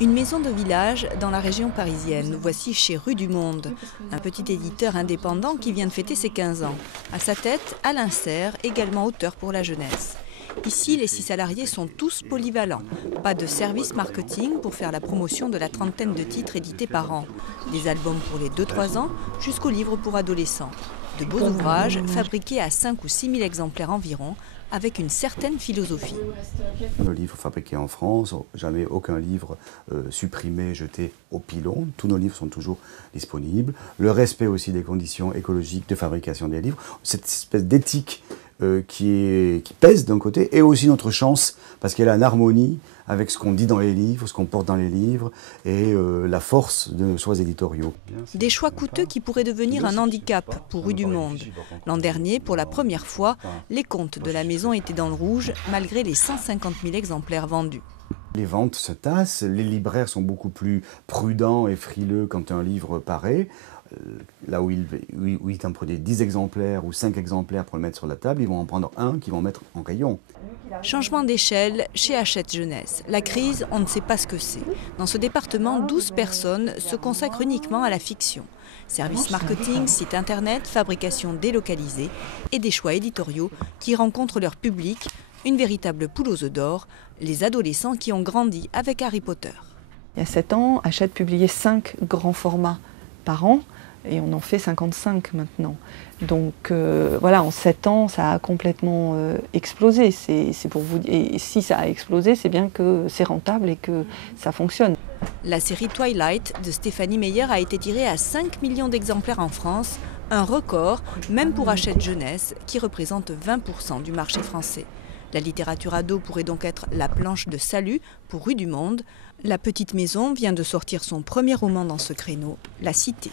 Une maison de village dans la région parisienne. Nous voici chez Rue du Monde, un petit éditeur indépendant qui vient de fêter ses 15 ans. À sa tête, Alain Serre, également auteur pour la jeunesse. Ici, les 6 salariés sont tous polyvalents. Pas de service marketing pour faire la promotion de la trentaine de titres édités par an. Des albums pour les 2-3 ans jusqu'aux livres pour adolescents. De beaux ouvrages fabriqués à 5 ou 6 000 exemplaires environ, avec une certaine philosophie. Nos livres fabriqués en France, jamais aucun livre supprimé, jeté au pilon. Tous nos livres sont toujours disponibles. Le respect aussi des conditions écologiques de fabrication des livres. Cette espèce d'éthique qui pèse d'un côté, et aussi notre chance, parce qu'elle a une harmonie avec ce qu'on dit dans les livres, ce qu'on porte dans les livres, et la force de nos choix éditoriaux. Des choix coûteux qui pourraient devenir un handicap pour Rue du Monde. L'an dernier, pour la première fois, les comptes de la maison étaient dans le rouge, malgré les 150 000 exemplaires vendus. Les ventes se tassent, les libraires sont beaucoup plus prudents et frileux quand un livre paraît. Là où ils en prenaient 10 exemplaires ou 5 exemplaires pour le mettre sur la table, ils vont en prendre un qu'ils vont mettre en rayon. Changement d'échelle chez Hachette Jeunesse. La crise, on ne sait pas ce que c'est. Dans ce département, 12 personnes se consacrent uniquement à la fiction. Service marketing, site internet, fabrication délocalisée et des choix éditoriaux qui rencontrent leur public, une véritable poule aux œufs d'or, les adolescents qui ont grandi avec Harry Potter. Il y a 7 ans, Hachette publiait 5 grands formats par an. Et on en fait 55 maintenant. Donc voilà, en 7 ans, ça a complètement explosé. C'est pour vous. Et si ça a explosé, c'est bien que c'est rentable et que ça fonctionne. La série Twilight de Stéphanie Meyer a été tirée à 5 millions d'exemplaires en France, un record, même pour Hachette Jeunesse, qui représente 20% du marché français. La littérature ado pourrait donc être la planche de salut pour Rue du Monde. La petite maison vient de sortir son premier roman dans ce créneau, La Cité.